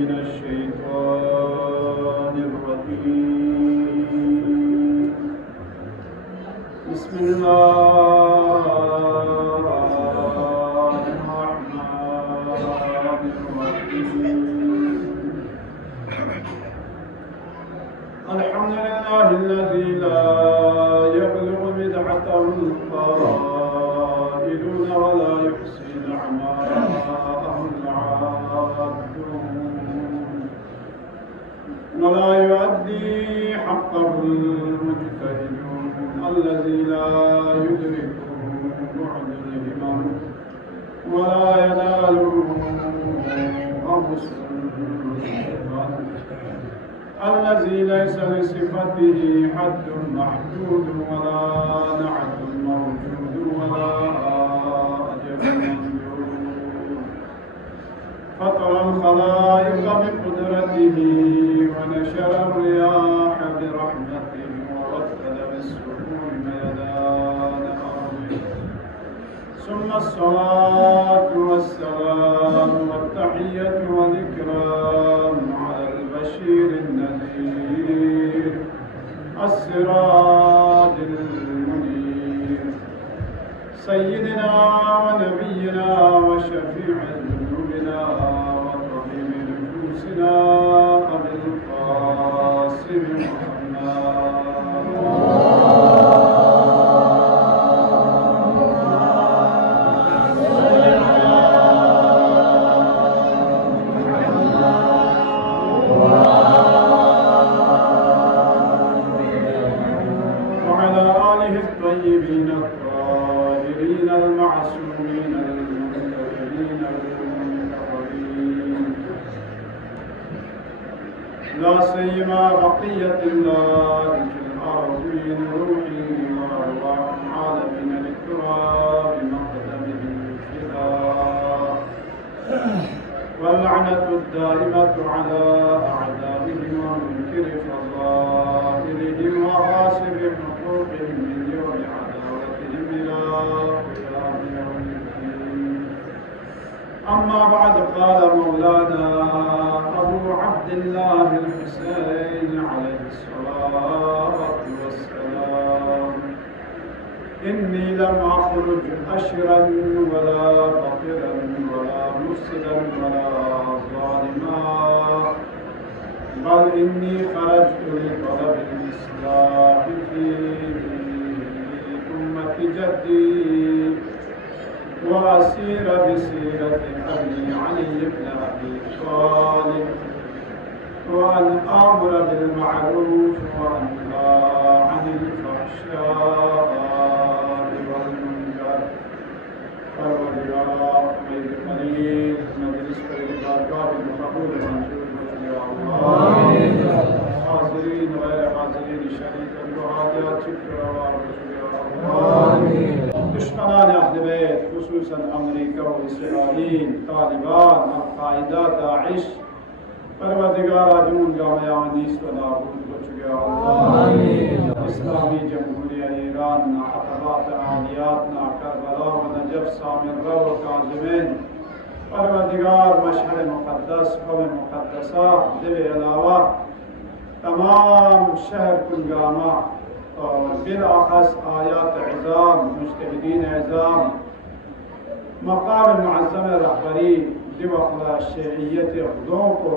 من الشيطان الرجيم. بسم الله الرحمن الرحيم. الحمد لله الذي لا يبلغ بدعته القائلون ولا يحصي نعماءه العابدون ولا يؤدي حقه المجتهدون الذي لا يدركه بعد الهمم ولا يناله أنفس الذي ليس لصفته حد محدود ولا نعت موجود ولا أجل منجود فطر الخلائق بقدرته ونشر الرياح برحمته ورتل بالسكون ميدان أرضه ثم الصلاة والسلام والتحية والإكرام على البشير النذير السراج المنير سيدنا ونبينا وشفيع ذنوبنا وطبيب نفوسنا أبي القاسم الطيبين الطاهرين المعصومين المنتهبين المنتقبين لا سيما بقية الله في الأرض من روحه وأرواح العالمين الكرام مقدمه الفداء واللعنة الدائمة على أعدائهم ومنكر فضائلهم وغاصب حقوقهم من يوم عداوتهم إلى قيام يوم الدين. أما بعد قال مولانا أبو عبد الله الحسين عليه الصلاة والسلام إني لم أخرج أشرا ولا بطرا ولا مفسدا ولا ظالما بل إني خرجت لطلب الإصلاح في أمة جدي وأسير بسيرة أبي علي بن أبي طالب وأن آمر بالمعروف وأنهى عن الفحشاء والمنكر. فالرجاء غير قليل مجلس البركات المقبول المنشور يا الله. حاضرين غير حاضرين شريك الحاجات شكرا يا الله. دشمنان أهل بيت خصوصا أمريكا وإسرائيل طالبان القاعدة داعش پروردگارا جون جامعہ نیست و نابود ہو چکے اللہ. اسلامی جمہوریہ ایران نا عطبات عالیات نا کربلا و نجف سامرہ و کاظمین پروردگار مشہر مقدس قوم مقدسہ دل علاوہ تمام شہر کنگامہ اور بالآخص آیات عظام مجتہدین عظام مقام معظم رہبری دیوخلا شیعیت اقدام کو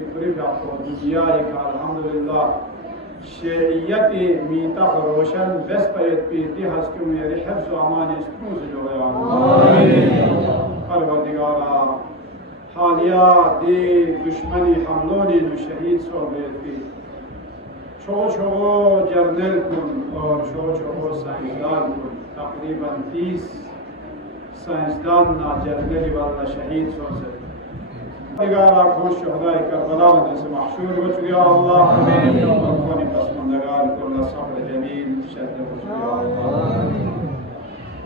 اقریب اقدام دنیای کا الحمدللہ شیعیت میتاق روشن بس پیت پیتی ہستی میری حفظ و امان اسکوز جو گیا پروردگارا حالیہ دی دشمنی حملونی نو شہید سو بیتی چھو جرنل کن اور چھو سائنسدان کن تقریبا 30 سائنسدان نا جرنلی والا شهید سوزد دیگران خوش شهدای کربلا و دست محشور و چوی الله امین و کنی پسماندگان کل صبر جمیل شد خوش یا الله.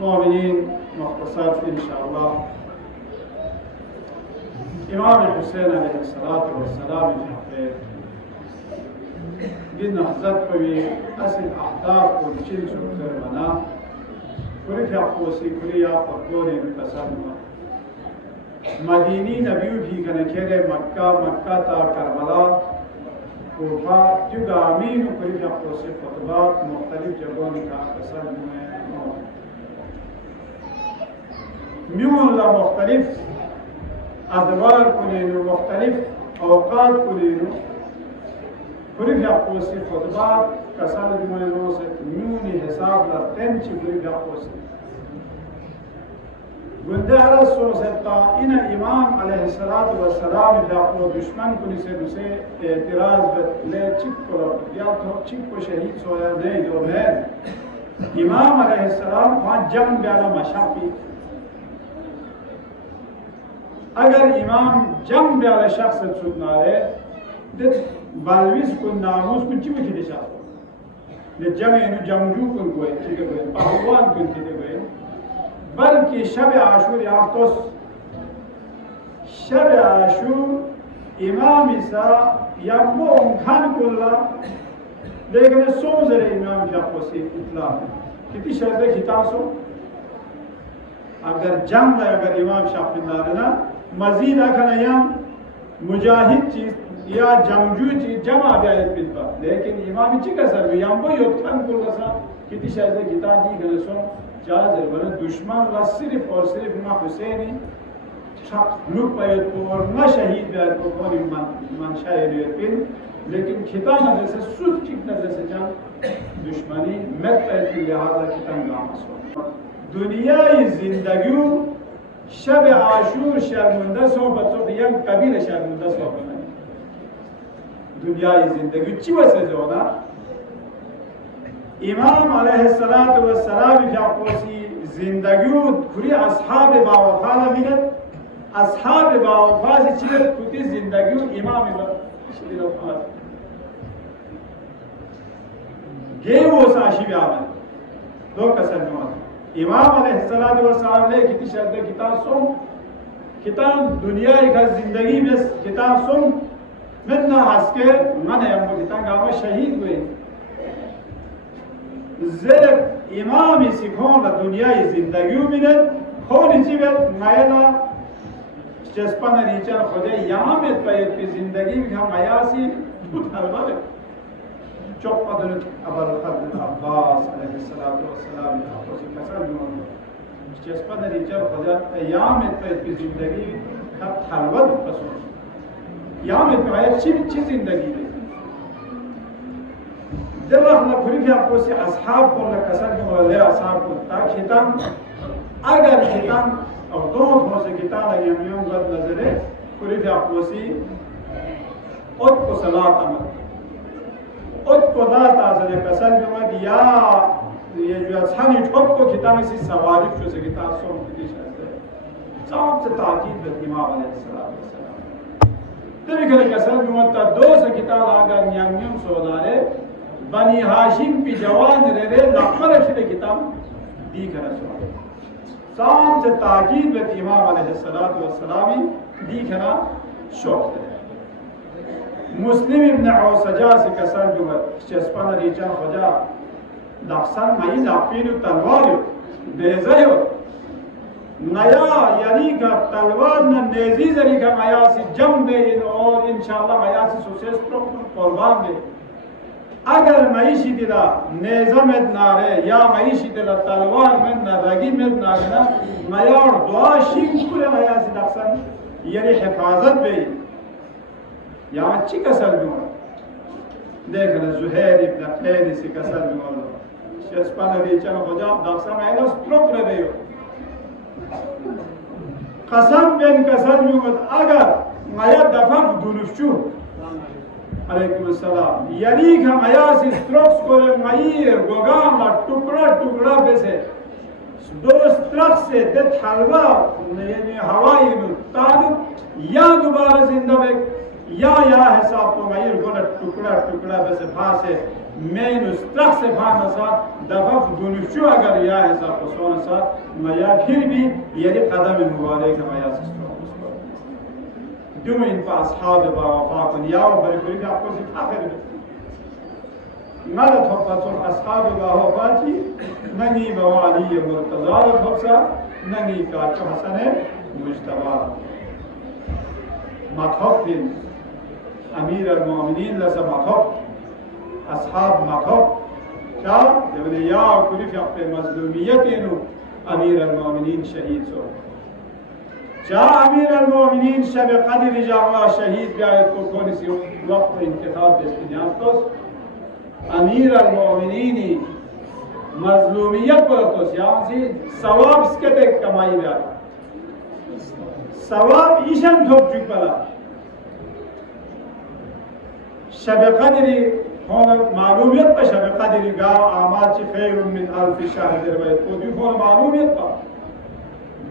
مؤمنین مختصر انشاءالله امام حسین علیه الصلاة والسلام دین نهضت کوي اصل اهداف و چیل شکر منا کلی حقوسی کلی یا فقوری متصمم मदीनी नबियों की कने खेरे मक्का मक्का ता करबला कोफा जुगा आमीन करीब आपको से खुतबात मुख्तलिफ जगहों का कसर में म्यून ला मुख्तलिफ अदवार कुलीनु मुख्तलिफ औकात कुलीनु करीब आपको से खुतबात कसर में नो से म्यून हिसाब ला तेंच करीब आपको से गुंदारा सो सकता इन इमाम अलैहिस्सलातु वस्सलाम जाको दुश्मन पुलिस से एतराज ले चिक को या तो चिक को शहीद सोया नहीं जो है इमाम अलैहिस्सलाम वहां जंग वाला मशाफी अगर इमाम जंग वाला शख्स सुनना है तो बालविस को नामुस को चिप की दिशा ले जंग इन जंगजू को कोई ठीक है पहलवान को ठीक है बल्कि शब आशूर यहाँ तो शब आशूर इमाम इसा या वो खान कुल्ला लेकिन सोच रहे इमाम जापो से इतला कितनी शर्त खिताब सो अगर जंग अगर इमाम शाफिल्ला ना मजीद अगर यहाँ मुजाहिद चीज या जंगजू चीज जमा जाए पिता लेकिन इमाम चिका सर यहाँ वो योद्धान कुल्ला सा कितनी शर्त खिताब दी गए सो जाज़र बने दुश्मन ला सिर्फ और सिर्फ ना हुसैनी लुक पायत को और ना शहीद बैत को कोई मन शायर पिन लेकिन खिताना जैसे सुध चिकना जैसे जान दुश्मनी मत पायत की लिहाजा खितान गामस हो दुनिया की जिंदगी शब आशूर शर्मिंदा सो बच्चों की यंग कबीर शर्मिंदा सो बनाई दुनिया की जिंदगी चिवा से जो ना इमाम अलैहिस्सलातु वस्सलाम जापोसी जिंदगी खुरी अस्हाब बावफाला मिलत अस्हाब बावफा से चिलत खुदी जिंदगी इमाम इबन गे वो साशी ब्यामन दो कसर नमाज इमाम अलैहिस्सलातु वस्सलाम ने कितनी शर्त किताब दुनिया का जिंदगी में किताब सुन मिलना हंसके मन है हमको किताब गाँव शहीद हुए ज़ेर इमाम सिखों ला दुनिया की जिंदगी में खोल जीवित मायला चस्पन रीचर खुदे यहाँ में पैद की जिंदगी में हम आयासी उठाल चौपन अबल खद अब्बास अलैहिस्सलातु वस्सलाम आपसे कसर में चस्पन रीचर खुदे यहाँ में पैद की जिंदगी का थलवत पसंद यहाँ में पैद चिप जिंदगी में जब हम खुली भी आपको से असहाब को न कसर में वाले असहाब को ताकि अगर खितान और दोनों थोड़े से खितान लगे हम यूं गद नजरे खुली भी आपको से उत को सलात अमल उत को दाता से कसर में वाले या ये जो आसानी ठोक को खितान से सवारी जो से खितान सोम की दिशा से साफ से ताकीद इमाम अलैहिस्सलाम तभी कल कसर में वाले दो से खितान अगर न्यामियों सोनारे बनी हाशिम की जवान रे लखर शरे किताब दी कर साम से ताकीद में इमाम अलैहिस्सलातु वस्सलाम दी करा शौक है मुस्लिम इब्न औसजा से कसर जो चस्पन रीचा खजा दक्सन मई लापीन तलवार बेजयो नया यानी का तलवार न नेजी जरी का माया से जम दे और इंशाल्लाह माया से सुसेस कुर्बान दे अगर मईशी दिला नेज़ा में नारे या मईशी दिला तलवार में ना रगी में नारे ना माया और दुआ शीख पूरे माया से दक्सन यानी हिफाजत पे यहाँ अच्छी कसर में देखना जुहैर इब्न खैर से कसर में शस्पन रीचन हो जाओ दक्सन माया स्ट्रोक रहे हो कसम बेन कसर में अगर माया दफा दुनुशु अलैकुम अस्सलाम यानी कि मयास स्ट्रोक्स को मईर गोगाम टुकड़ा टुकड़ा बेसे दो स्ट्रोक्स से दे हलवा यानी हवाई तालुक या दोबारा जिंदा में या हिसाब को मईर गोला टुकड़ा टुकड़ा बेसे फासे मेन स्ट्रोक्स से फाना सा दफा दुनुशु अगर या हिसाब को सोना सा मया फिर भी यानी कदम मुबारक मयास क्यों इन पर असहाब बावफा को याव बड़े कोई आपको सिखा कर नल थोपा असहाब बावफा की नगी बवाली मुर्तज़ा थोपसा नगी का हसन मुज्तबा مطهب امیر المؤمنین لسه مطهب اصحاب مطهب क्या जब या कुली फ़्याक़े मज़लूमियत इनु अमीर अल-मोमिनीन शहीद सो जा अमीर अल-मोमिनीन शब क़द्र जावा शहीद ब्यायत को कौन सी वक्त इंतखाब दस्तियां तो अमीर अल-मोमिनीन मज़लूमियत पर तो सियासी सवाब इसके तक कमाई ब्याय सवाब ईशन थोप चुक पड़ा शब क़द्र هون معلومیت باشه به قدری گاه آمد چی خیر من الف شهر روایت کودی هون معلومیت با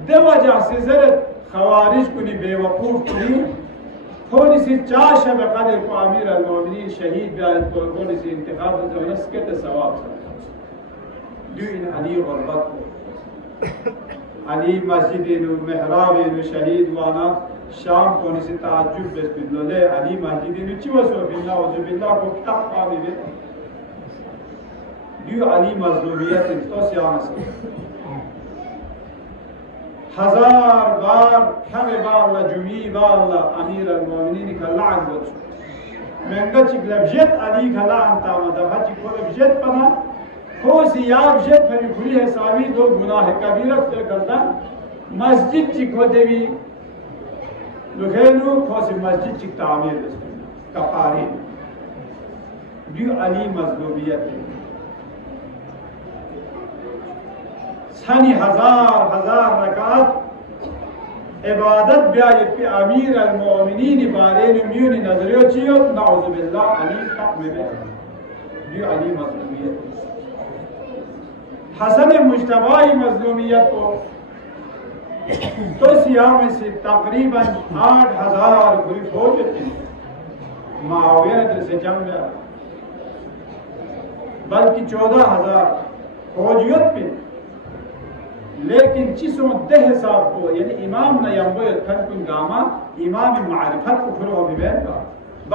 دو وجه سیزرت خوارج کنی بیوقوف کنی هونی سی چاشه به قدر کو امیر المؤمنین شهید بیاید هونی سی انتخاب زمینه سکت ثواب دو این علی غربت علی مسجد و محراب و شهید وانا شام کونی سی تعجب بس بدلوله علی مسجد و چی واسو بالله و بالله کو کتاب قامی بید دیو علی مظلومیت تو سیانس هزار بار همه بار لجمی بار امیر المؤمنین که لعن بود منگا چی لبجت علی که لعن تاما دفعه چی کو لبجت پنا خوصی یا بجت پنی کلی حسابی دو گناه کبیرت کردن مسجد چی کو دوی لخينو خوص المسجد چك تعمير كفارين ديو علي مظلوميت سني هزار ركعت عبادت بیاید پی امیر المؤمنین بارین میونی نظریو چیو نعوذ بالله علی حق میں ديو علي مظلوميت حسن مجتبائی مظلومیت کو तो सियाम से तकरीबन 8000 कोई फौज थी मुआविया ने से जंग में बल्कि 14000 फौजियत पे लेकिन चीज़ों दे हिसाब को यानी इमाम ने यंबो खन गामा इमाम मारिफत को फरो बिबेन का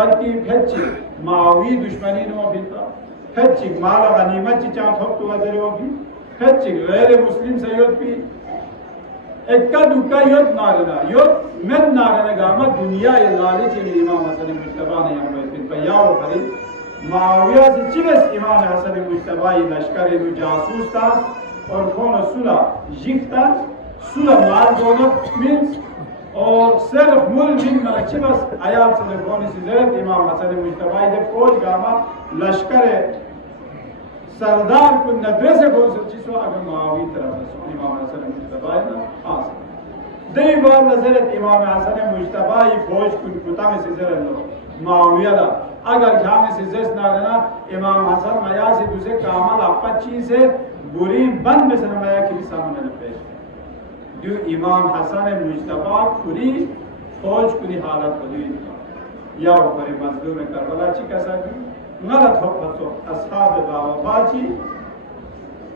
बल्कि फच्ची मुआवी दुश्मनी नो बिता फच्ची माल गनीमत ची चांद हो तो वजह होगी फच्ची गैर मुस्लिम सयोद भी एक्का दुक्का योद नारना योद में नारना गामा दुनिया ये लाली चली इमाम हसन मुज्तबा ने यंबो फिर बयाओ खरी मुआविया से चिबस इमाम हसन मुज्तबा ये लश्कर में जासूस था और कौन सुला जिक्ता सुला मार दोनों मीन्स और सिर्फ मुल मिन चिबस आयात से कौन सी जरूरत इमाम हसन मुज्तबा ये फौज गामा लश्कर सरदार को नदरे से कौन सी चीज़ों अगर मुआवी तरफ इमाम हसन मुज्तबा ना आस दई बार नजरत इमाम हसन मुज्तबा ये फौज को कुता में से जरूरत लो मुआविया ला अगर ख्याल से जस ना लेना इमाम हसन मया से दूसरे कामल आपा चीज़ से बुरी बंद में सरमाया के भी सामने पेश जो इमाम हसन मुज्तबा पूरी फौज की हालत बदली या ऊपर मजलूम करबला ची कैसा गलत हो तो असहाब बावफाची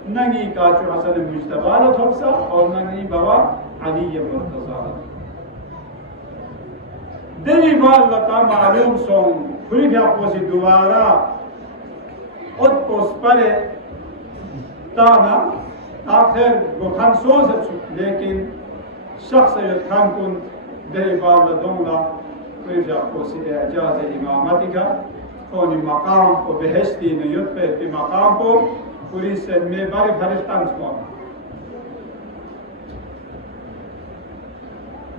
नंगी काचो हसन मुज्तबा थोसा और नंगी बाबा अली मुर्तजा देवी बार लता मालूम सोंग पूरी भी आपको से दोबारा और पोस परे ताना आखिर वो खान सोच लेकिन शख्स ये खान कुन देवी बार लदोंगा पूरी भी आपको से एजाज़ इमामती का कोनी मकाम को बेहश्ती ने युद्ध पे कि मकाम को पूरी से में बारी फरिश्तान को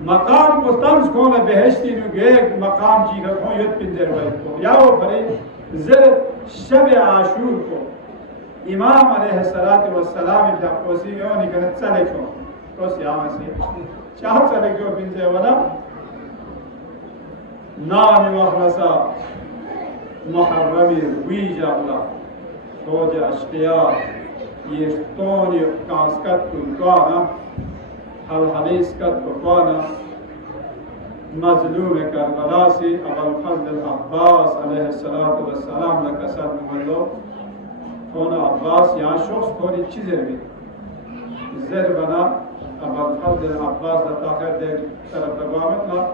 मकाम को तंज को ना बेहश्ती ने गए मकाम जी का को युद्ध पिंजर वाले को या वो भरे ज़र शब आशूर को इमाम अलैहिस्सलातु वस्सलाम जब कोसी यो निकल चले को तो सियाम से चाह चले को पिंजर वाला नाम वखलसा محرمی ویجا بلا فوج اشقیاء یشتونی کاسکت کنکانا حل حلیس کت کنکانا مظلوم کربلا سے ابوالفضل العباس علیہ السلام لکسر مولو کون عباس یہاں شخص کونی چیزیں بھی زر بنا ابوالفضل العباس لتاخر دیر طرف دقامت لا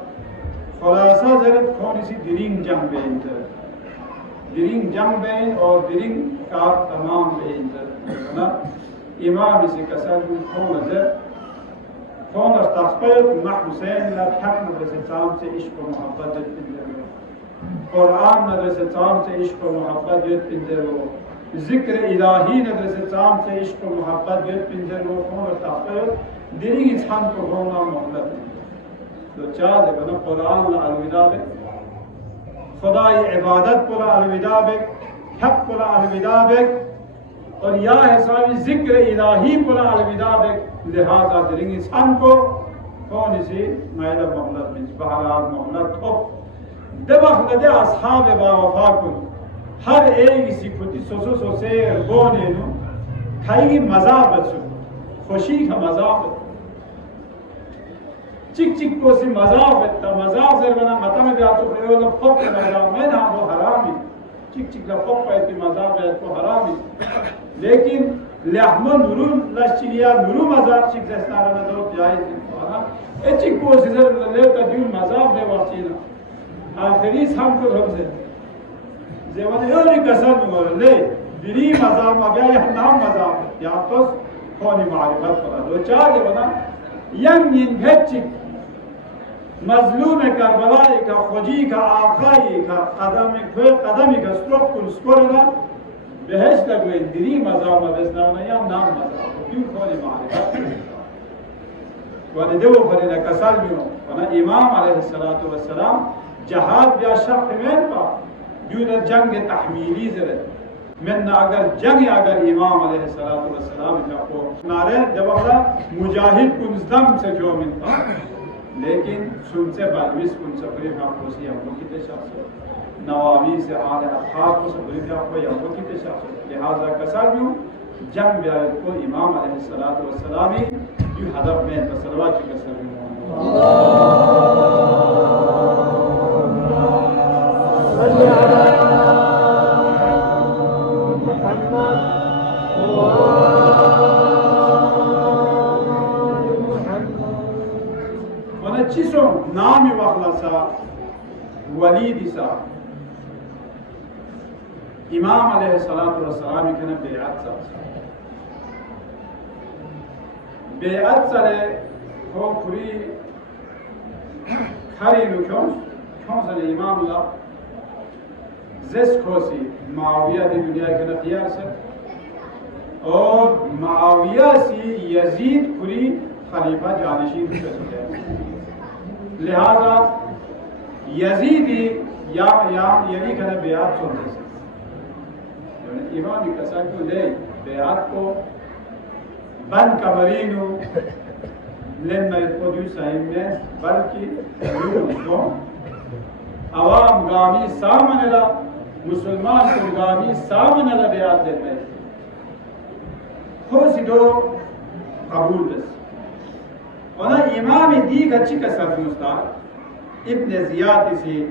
خلاصہ زرد کونی سی درین جنگ بین زرد درين جنبين أو درين كاب تمام بين نا إمام إذا كسر كون زر خون استخبار مع حسين لا تحكم مدرسة تام سے عشق و محبت جت پندرو قرآن مدرسة تام سے عشق و محبت جت پندرو ذکر الہی مدرسة تام سے عشق و محبت جت پندرو خون استخبار دینی انسان کو ہونا محبت تو چاہ دے بنا قرآن لا الوداع بے خدای عبادت پورا الوداع بے حق پورا الوداع بے اور یا حسابی ذکر الہی پورا الوداع بے لہذا دلنگ انسان کو کون سی مائلہ محمد بن بہرحال محمد تھوپ دب اخلد اصحاب با وفا کن ہر ایک اسی کھتی سوسو سوسے بونے نو کھائی مزا بچو خوشی کا مزا بچو چک چک کو سی مزا بچتا مزا سر بنا مطمع بیاتو خیولا پھوک مزا میں نا وہ حرامی چک چک لپوک پایتی مزا بیاتو حرامی لیکن لحمن نورون لشچلیا نورو مزار چک دستارا ندوت جائز انتوانا اے چک کو سیزر لیتا دیون مزار بے وقتینا آخری سام کو رب سے زیوان ایوری کسر نمورا لے دلی مزار مگیا یا نام مزار یا توس خونی معرفت پرا دو چاہ دے بنا ینگ نین بھیت چک مظلوم کربلائی کا خوجی کا آقائی کا قدمی کا سٹروک کن سکورنا بهش لگوین دری مزام بزناونا یا نام مزام کیوں خولی معرفت ولی دو فرین کسل میو ونا امام علیہ السلام جہاد بیا شرق میں پا بیون جنگ تحمیلی زرد من اگر جنگ اگر امام علیہ السلام جاپو نارے دوبارہ مجاہد کنزدم سے جو من پا لیکن سن سے بلویس کن سفری خاموسی ہم کو کتے شخص نوامی سے آل اخاق کو سبری بھی آپ کو یا وہ کتے شخص لہذا کسر بھی جنگ بیایت کو امام علیہ السلام یہ حدف میں تسلوات کی کسر بھی ونچیسوں نامی وخلصا ولیدی سا امام علیہ السلام کنا بیعت سا بیعت سالے ہو کھری کھرینو کیوں سالے امام اللہ زس کھوسی معاویہ دی دنیا کنا خیار سا اور معاویہ سی یزید کھری خلیفہ جانشین کسو لہذا یزیدی یعنی کنا بیعت سنتے سے امام کسر کو لے بیعت کو بند کبرینو لن کو جو سائم میں بلکہ کو عوام گامی سامن را مسلمان کو گامی سامن را بیعت دیتا ہے خوشی دو قبول دس اونا امام دیگ اچھی کسر دوستا ابن زیاد سے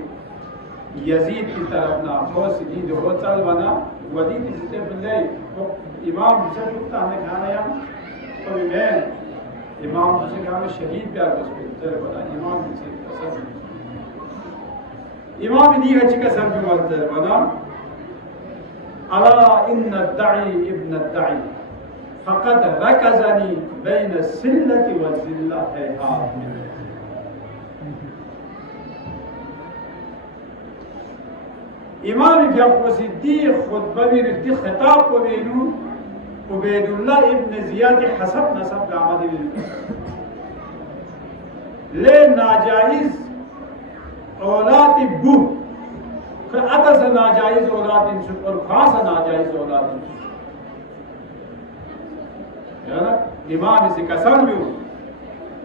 یزید کی طرف نا خوشی دید ہو چل بنا ودید سے بلے امام سے چھوٹا ہمیں کھانا یا کبھی میں امام سے کہا میں شہید پیار بس پہنچر بنا امام سے قسم امام دیگا چی قسم بھی مرتر بنا الا ان الدعی ابن الدعی فقد رکزنی بین السلة والذلة حیحات امام کیا صدیق خطبہ بھی رکھتی خطاب کو بینو عبید اللہ ابن زیاد حسب نصب لعمد بھی لے ناجائز اولاد بو کہ اتس ناجائز اولاد انسو اور خاص ناجائز اولاد انسو امام سے قسم بھی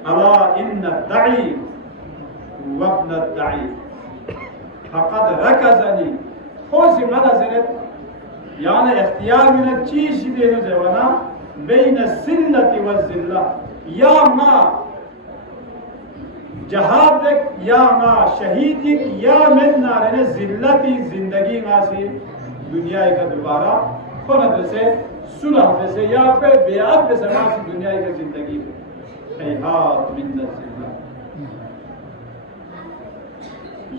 الا ان الدعی وابن الدعی فقد رکزنی خوشی مدہ زنت یعنی اختیار منت چیز دینو زیوانا بین السلة والذلة یا ما جہاد بک یا ما شہیدک یا من نارن ذلتی زندگی ما سی دنیا کا دوبارہ خونت سے صلح سے یا پہ بیعت سے ما سی دنیا کا زندگی حیحات من الذلة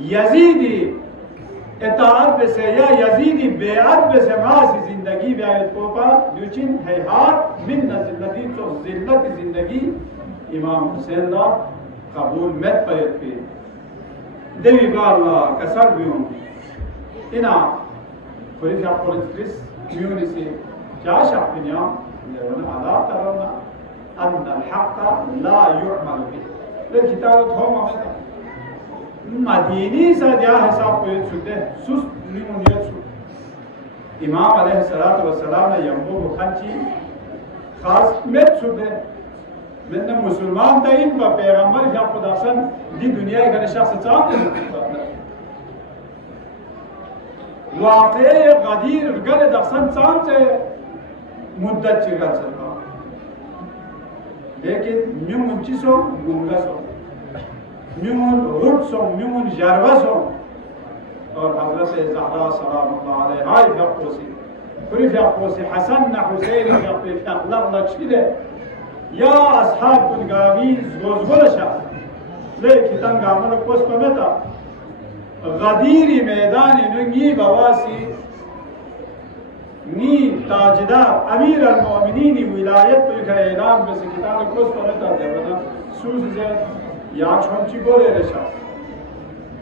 یزیدی اطاعت بسے یا یزیدی بیعت بسے ماسی زندگی بیعت کو پا دوچین حیحات من ذلتی تو ذلت زندگی इमाम हुसैन दा कबूल met पायत पे देवी बाला कसर बियों इना फरिज आपको क्रिस म्यूनि से क्या शापिन्या लेवन आला तरना अन الحق لا يعمل به लेकिताल थोमा में मदीनी सा जा हिसाब पे सुदे सुस्त निमुनियत सु इमाम अलैहिस्सलातु वस्सलाम ने यंबो खाची खास met सुदे من मुसलमान दाइन व पैगंबर या खुदासन दी दुनिया के शख्स चाहते वाक़े गदीर गले दसन चाहते मुद्दत चिरगा चलता लेकिन म्यून चिसो मुंगसो म्यून रुटसो म्यून जरवसो और हजरत ज़हरा सलामुल्लाह अलैहा फकोसी पूरी फकोसी हसन न हुसैन या फकलक लक्षिले या असहाब कुलगावी जोजगोलशा लेकिन तंगामल कोस पमेता गदीरी मैदान नुंगी बवासी नी ताजदार अमीर अल-मोमिनीन विलायत पर ऐलान बस किताब कोस पमेता देवना सूज से या छोंची गोले रशा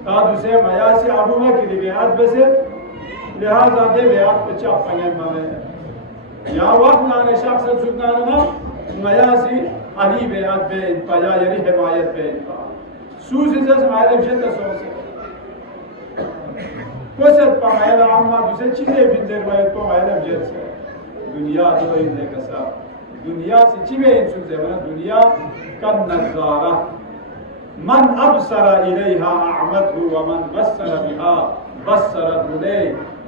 तादु से मयासी अबू बकर की बेअत बसे लिहाजा दे बेअत पे चाप पंगन माने या वक्त नाने शख्स सुनना ना मयासी अली बेअत पे पया यानी हिमायत पे सूज से मायले जत सोसे कोसत पायला अम्मा दूसरे चीजें बिंदर वाले तो मायले जत से दुनिया तो इन्हें कसा दुनिया से चीजें इंसुल से बना दुनिया का नज़ारा मन अबसरा इलेहा अहमदहु व मन बसर बिहा बसरत उले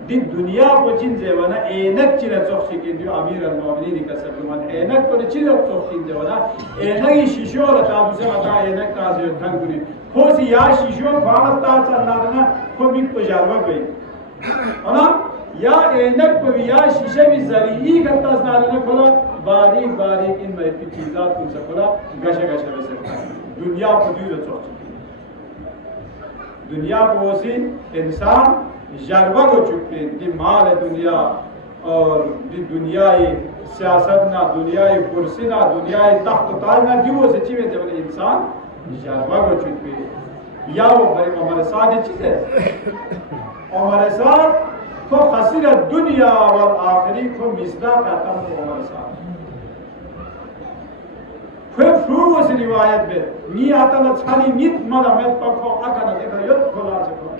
दी दुनिया को चिंजे वना एनक चिरा चोखी के दियो अमीर अल-मोमिनीन का सबमान एनक को चिरा चोखी दे वना एनक शीशो लता दूसरे मता एनक का जो ठंगुनी होसी या शीशो भारत ता चलना ना को भी पजारवा गई है या एनक को या शीशे भी जरी करता ना खोला बारीक बारीक इन में चीज़ात को सफरा गशा गशा में सकता दुनिया को दियो चोखी दुनिया को वसी इंसान जरबा को चुके दी माल दुनिया और दी दुनियाई सियासत ना दुनियाई कुर्सी ना दुनियाई तख्त ताज ना दी वो सच्ची में जब इंसान जरबा को चुके या वो भाई हमारे साथ ही चीज़ है हमारे साथ को खसीर दुनिया और आखिरी को मिसदा कहता हूँ हमारे साथ फिर फ्रूट उस रिवायत में नी आता ना छानी नित मना में पक्को आका ना देखा युद्ध खोला से खोला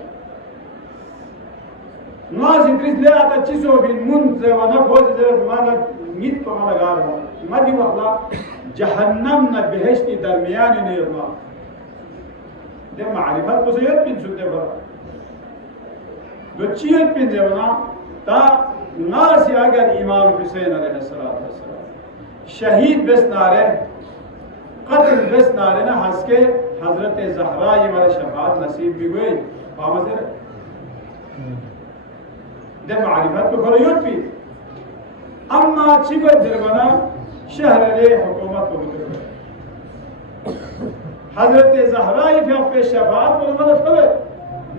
नाज इंद्रिस ले आता चीज़ों भी मुन से वना बहुत ज़रा माना नित को माना गार हो मध्य वक़्ला जहन्नम न बेहश्ती दरमियान ने यरमा दे मारिफत को सयद पिन सुनते बरा दो चीज़ पिन जवना ता नाज अगर इमाम हुसैन अलैहिस्सलाम शहीद बस नारे कत्ल बस नारे ना हंस के हजरत ज़हरा ये वाला शफात नसीब भी हुई बामज़र दे मारिफत को खरोयत भी अम्मा चिगर जरबना शहर रे हुकूमत को बुतरे हजरत ज़हरा ये पे शफात को मदद करे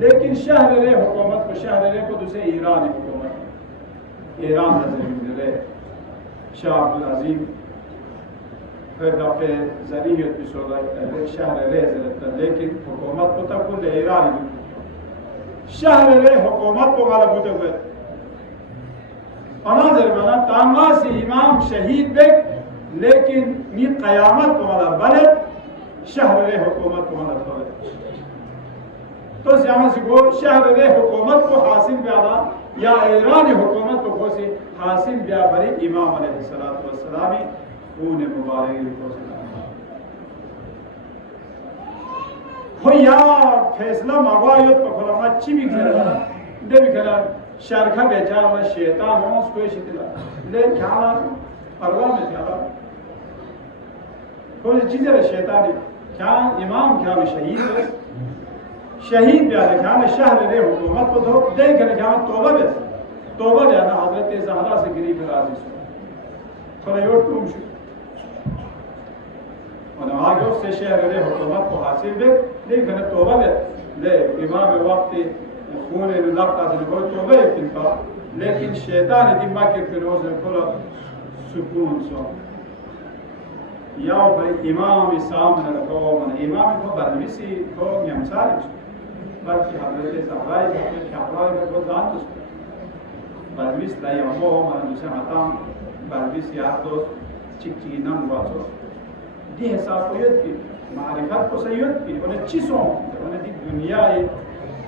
लेकिन शहर रे हुकूमत को शहर रे को दूसरे ईरान हुकूमत ईरान हजरत रे शाह अब्दुल अजीम फिर दफे ज़रीयत भी सोला शहर रे हजरत लेकिन हुकूमत को तक कुल ईरान शहर रे हुकूमत को वाला बुतरे अनाज़र बना तामासी इमाम शहीद बेक लेकिन ये क़यामत वाला बलद शहर रे हुकूमत वाला थोड़े तो यहाँ से वो शहर रे हुकूमत को हासिल ब्याला या ईरान हुकूमत को कोसे हासिल ब्या बरी इमाम अलैहिस्सलातु वस्सलामी ऊने मुबारक को हो या फैसला मवायत पकड़ा अच्छी भी करा दे भी करा शरखा बेचारा शैतान हो उसको शितला ले क्या परवाह में क्या कोई चीज़ है शैतान क्या इमाम क्या शहीद है शहीद भी आते क्या शहर रे हुकूमत को तो देख कर क्या तौबा बस तौबा जाना हजरत ज़हरा से गिरी फिर आजी सो थोड़ा योर तुम शु और आगे उससे शहर रे हुकूमत को हासिल दे देख कर तौबा बस ले इमाम वक्त खून ने लपटा से कोई तौबा है किंतु लेकिन शैतान दिमाग के फिरोज ने खोला सुकून सो या पर इमाम सामने रखो मन इमाम को बरमिसी को यमसार बल्कि हजरत सहराई के शहराई को जान बरमिस ला यमो मन दूसरे हताम बरमिस या दोस्त चिक्की नाम वाचो दी हिसाब को युद्ध की मारिफत को सयुद्ध की उन्हें चीज़ों उन्हें दी दुनिया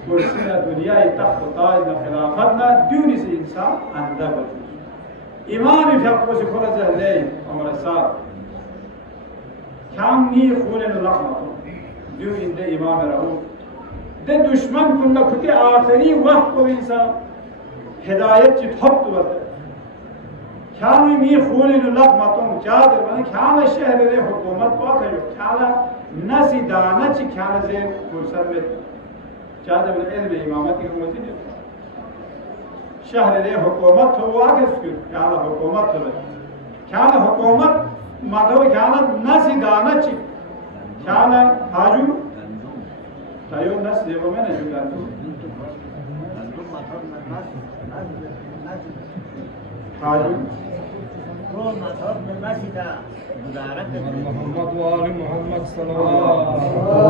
कुर्सी ना दुनिया तख्त ताज ना खिलाफत ना दूनी से इंसान अंदर बचू इमाम फिर से खुला जहले हमारे साथ كان ني خون اللحمة دو إن ده إمام رأو ده دشمن كنا كتي آخری وقت کو إنسان هدایت چی تحبت ورده كان ني خون اللحمة جاد من كان الشهر ره حکومت باقی جو كان نسی دانه چی كان زیر فرصت میں جاد من علم امامتی کو مزید شهر ره حکومت هو واقع سکر كان حکومت هو كان حکومت مادو كانت ناسي دانتشي كان هاجو تايو ناس ديبو من هاجو كانتو هاجو رول مطهر من مسجد مبارك محمد وآل محمد صلى الله عليه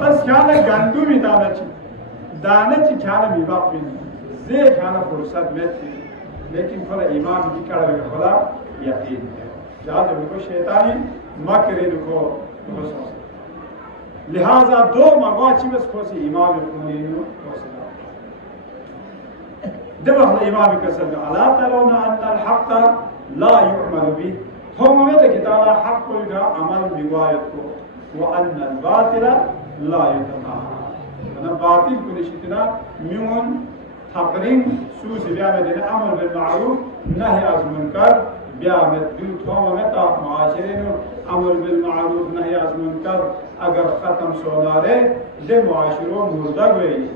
بس كان غندومي دانتشي دانتشي كان ميباقين زي كان فرصات متي لكن فلا إمام دي كلا بخلا يقين جاء بكو شيطاني مكرين كو خصوص لهذا دو مغاچي بس خوسي إمام يقولين وصلا دبخ الإمام كسر ألا ترون أن الحق لا يعمل به هم متى كتالا حق عمل بوايتكو وأن الباطل لا يتناهى أنا باطل كل شيء ميون تقرين سوس بيعمل الأمر بالمعروف نهي عن المنكر بيعمل بيوتهم متى معاشرين أمر بالمعروف نهي عن المنكر أجر ختم سولاره ده معاشرون مردقوي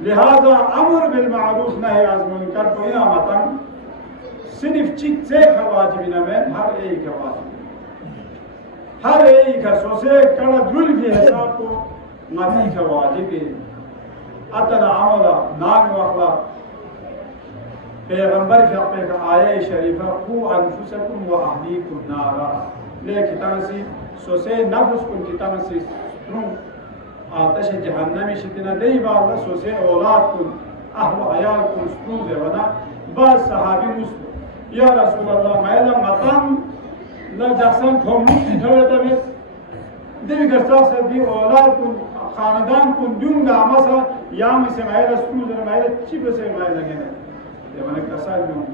لهذا أمر بالمعروف نهي عن المنكر بينا متن صرف چیک سے واجبنا میں ہر ایک واجب ہر ایک سوسے کڑا دل کے حساب کو نبی کا واجب ہے اتنا عمل نام وقلا پیغمبر کے اپنے کا آیہ شریفہ قو انفسکم و اہلیکم نارا لے کتاب سے سوسے نفس کو کتاب سے آتش جہنمی شتنا دی با اللہ سوسے اولاد کو اہل عیال کو سپروز ہے ونا بعض صحابی مسلم یا رسول اللہ میلا مطام لا جحسن کھومنو تھوڑے تبی دیوی گرسا سے دی اولاد کن خاندان کن دون داماسا یا میسے میلا سپروز ہے میلا چیپ سے میلا گنے یہ منہ کسا جون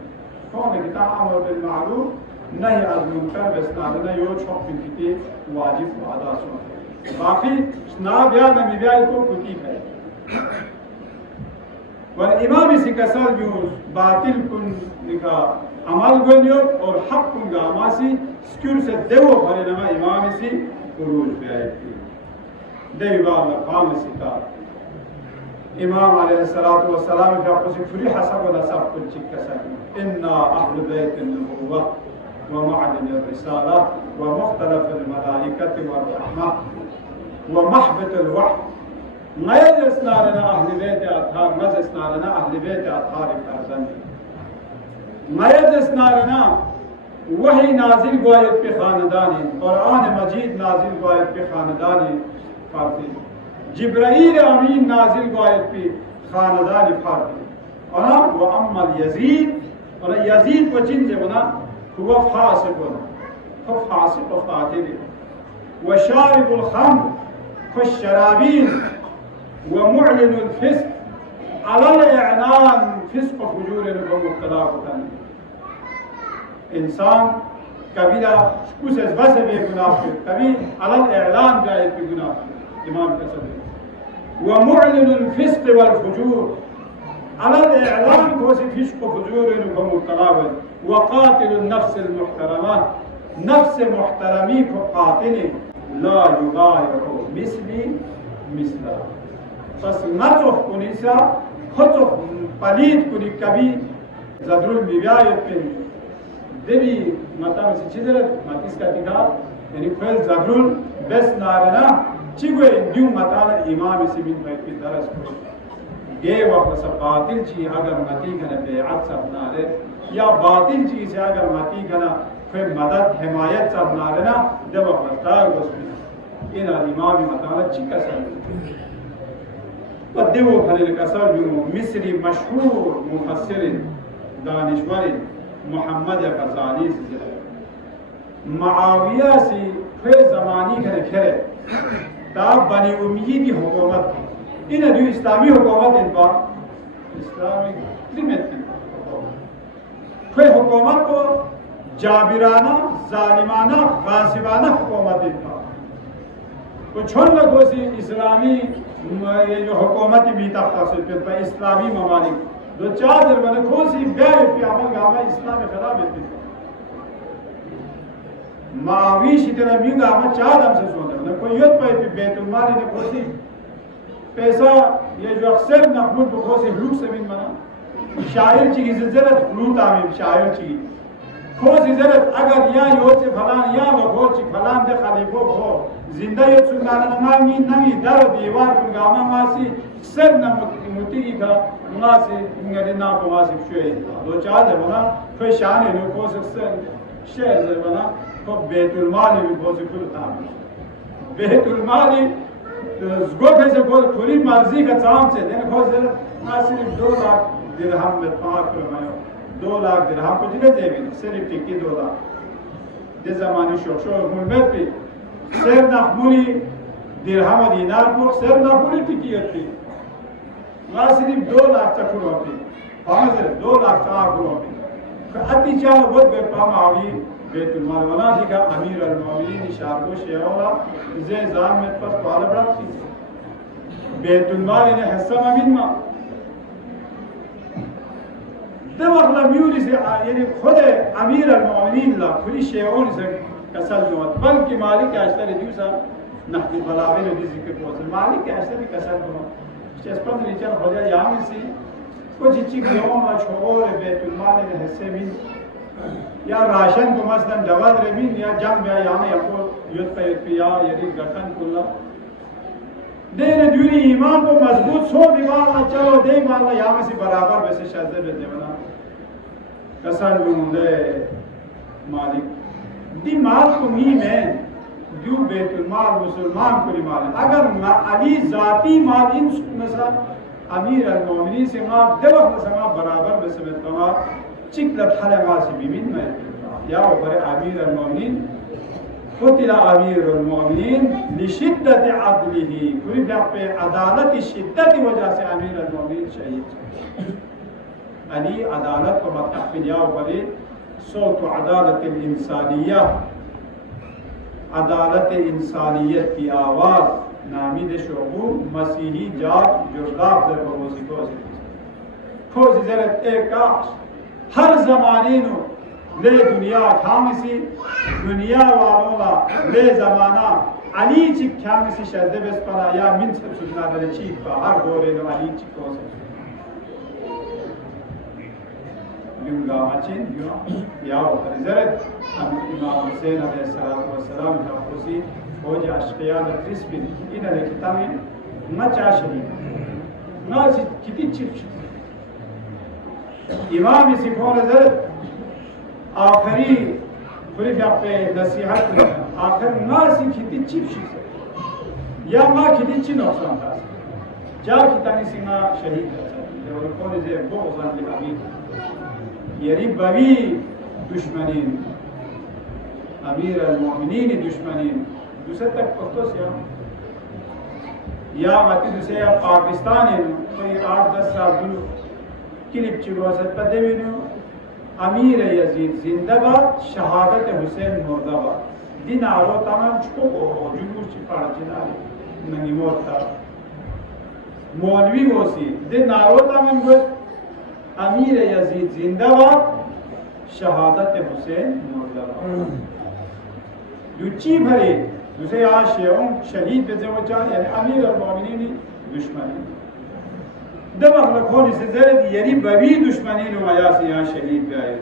کون کتا عمر بالمعروف نهی از منکر بسنادنا یو چھوک کتی واجب و ادا سن باقی ناب یا نمی بیائی تو کتی ہے والإمام سكسر جوز باطل كن لكا عمل غنيو اور حق كن غاماسي سكور سے دیو بھرنما امام سی خروج بیائی دیو بالا قام سکا امام علیہ الصلوۃ والسلام في قصه فری حسب نسب كل چکسر انا اهل بيت النبوة ومعدن الرسالة ومختلف الملائكة والرحمة ومحبة الوحي غير اسنارنا اهل بيت اطهار مز اسنارنا اهل بيت اطهار فرزند غير اسنارنا وحی نازل گوید پی خاندانی قرآن مجید نازل گوید پی خاندانی فارسی جبرائیل امین نازل گوید پی خاندانی فارسی انا و اما یزید انا یزید و چنزه ونا هو فاسق ونا هو فاسق و قاتل و شارب الخمر فالشرابين ومعلن الفسق على الإعلان فسق وفجور ومختلافة إنسان كبيرة كوسس بس بيجناه كبير على الإعلان جاي بيجناه إمام كسبي ومعلن الفسق والفجور على الإعلان كوسس فسق وفجور ومختلافة وقاتل النفس المحترمة نفس محترمي كقاتل لا يضايق مثلي مثله پس نچوخ کنیسا خطوخ پلید کنی کبی زدرول بیبیایت پی دیبی مطمئن سی چی درد مطیس کا تکا یعنی خویل زدرول بس نارنا چی گوی دیو مطمئن امامی سی بین باید پی درست کنی गे वक्त से बातिल ची अगर मती कने बेअत सपना रे या बातिल ची से अगर मती कना कोई मदद हिमायत सपना रे ना जब वक्त तार गोस्मी इन इमाम बताना चिका सा पदेव फलिल कसर जो मिस्री मशहूर मुफस्सिर दानिश्वर मोहम्मद गजाली से मुआविया से फिर ज़मानी करे खेरे ताब बनी उम्मीद की हुकूमत इन जो इस्लामी हुकूमत इन पर इस्लामी लिमिट फिर हुकूमत को जाबिराना जालिमाना गासिबाना हुकूमत इन पर तो छोड़ लगो सी इस्लामी ये जो हुकूमत भी तख्त से इस्लामी ममालिक दो चार दिन बने खोसी ब्याह पे अमल गामा इस्लाम खराब है मावीश इतना बिंगा हम चार दम से सोच रहे हैं कोई युद्ध पे बैतुल माल ने खोसी पैसा ये जो अक्सर नकबुल को खोसी लूट से बिन मना शायर की जरूरत लूट आमी शायर की खोसी जरूरत अगर या योद से फलान या लोगों से फलान दे खलीफो हो जिंदा ये सुनाना नमामी नमी दर दीवार को गामा मासी सर न मुती का मासी इंगरे ना को मासी शुए दो चार दे बना कोई शान है लो खोस अक्सर शेर दे बना तो बैतुल माल भी बहुत कुल था बैतुल माल गोफे से बोल पूरी मर्जी का काम से देने खोस दे ना सिर्फ 2 लाख दिरहम में पाक करवायो 2 लाख दिरहम को जिले दे भी सिर्फ टिकी 2 लाख दे जमाने शोशो मुल्मत पे सर नखमुली दिरहम दीनार को सर नखमुली टिकी होती ना सिर्फ 2 लाख तक होती 2 लाख तक होती अति चाल बहुत बेपाम आवी बैतुल माल वाला दिखा अमीर अल मोमिनीन शारको शेओला जे जाम में पर पाला बड़ा बैतुल माल ने हिस्सा अमीन मा दवला म्यूरी से यानी खुद अमीर अल मोमिनीन ला खुली शेओन से कसल नोत बल्कि मालिक अशतर दिवसा नहदी बलावे ने जिक्र को मालिक अशतर कसल नोत चस्पन रिचल हो जाए यामी सी कुछ चीज यौम ला छोड़ बैतुल माल ने हिस्से में या राशन को मसलन जवाब रेबिन या जंग या यहाँ या को युद्ध पे पिया यदि गठन कुल्ला देने दूरी ईमान को मजबूत सो दीवार ना चलो दे मारना यहाँ से बराबर वैसे शर्ते देते बना कसन लूंगे मालिक दी माल को मी में जो बैतुल माल मुसलमान को माल अगर अली जाती माल इन नसा अमीर अल मोमिनीन से माल देवक नसा बराबर वैसे में तमाम चिकलत हले मासी बिमिन में या ऊपर अमीर अल मोमिनीन क़ुतिल अमीर अल मोमिनीन लिशिद्दत अदलिही पूरी पे अदालत की शिद्दत की वजह से अमीर अल मोमिनीन शहीद अली अदालत को मतलब या ऊपर सौत अदालत इंसानिया अदालत इंसानियत की आवाज़ नामी दे शोबू मसीही जात जुर्दाब दर बरोसी को खोज जरत एक हर ज़माने नो ले दुनिया खामसी दुनिया वालों ले ज़माना अली चिक खामसी शर्दे बस परा या मिन सब सुना दे चीक का हर गोरे नो अली चिक को से लुंगा मचिन या रिजर्व इमाम हुसैन अलैहिस्सलाम का खुशी हो जा अशकिया द क्रिस्पिन इन ले किताबें न चाशली न कितनी चिप इमाम इसी को नजर आखिरी पूरी पे नसीहत आखिर ना सीखी चिप या माँ की ची नुकसान था जा की तानी सिंगा शहीद और कौन जे वो जान ले अभी यरी बवी दुश्मनी अमीर अल मोमिनीन दुश्मनी दूसरे तक पहुंचो से या मत दूसरे पाकिस्तान है कोई 8-10 साल दूर क्लिप चिगोसत पदेविनो अमीर यजीद जिंदाबाद शहादत हुसैन मुर्दाबाद दिन आरो तमाम चुको जुमूर चिपाड़ जिना नंगी मोता मौलवी वोसी दिन आरो तमाम गुस अमीर यजीद जिंदाबाद शहादत हुसैन मुर्दाबाद युची भरे दूसरे आशियों शहीद बेजवजा यानी अमीर अल मोमिनीन दुश्मनी दबक लखोनी से जरद यरी बवी दुश्मनी नुमाया से यहाँ शहीद गए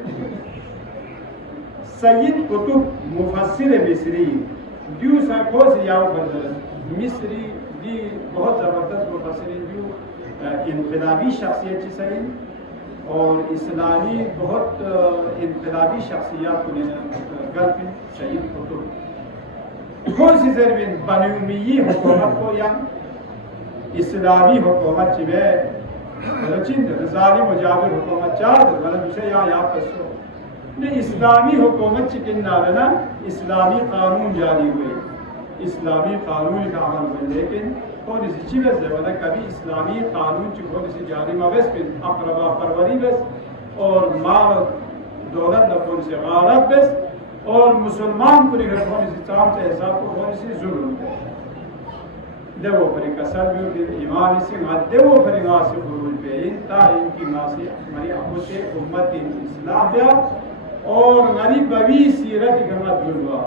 सैयद कुतुब मुफस्सिर मिस्री दू साखो से याव बदल मिस्री दी बहुत जबरदस्त मुफस्सिर दू इनकलाबी शख्सियत ची सही और इस्लामी बहुत इनकलाबी शख्सियत को गल्फ शहीद कुतुब कौन सी जरबिन बनुमी हुकूमत को या इस्लामी हुकूमत चिवे रचिंद जालिम जाबिर हुकूमत चार मतलब दूसरे या पसो ने इस्लामी हुकूमत चिकन नालना इस्लामी कानून जारी हुए इस्लामी कानून का अमल हुए लेकिन कौन सी चीज़ है वरना कभी इस्लामी कानून ची कौन सी जारी मवेश पे अकरबा परवरी बस और माल दौलत न कौन सी गारब बस और मुसलमान पूरी घर कौन सी चाम से हिसाब को कौन सी जुल्म देवो परी कसर भी इमाम से मत देवो परी गासे बुरुल पे इंता इनकी मासी हमारी अबूते उम्मत इन इस्लाम दिया और गरीब बवी सीरत गमत जुलवा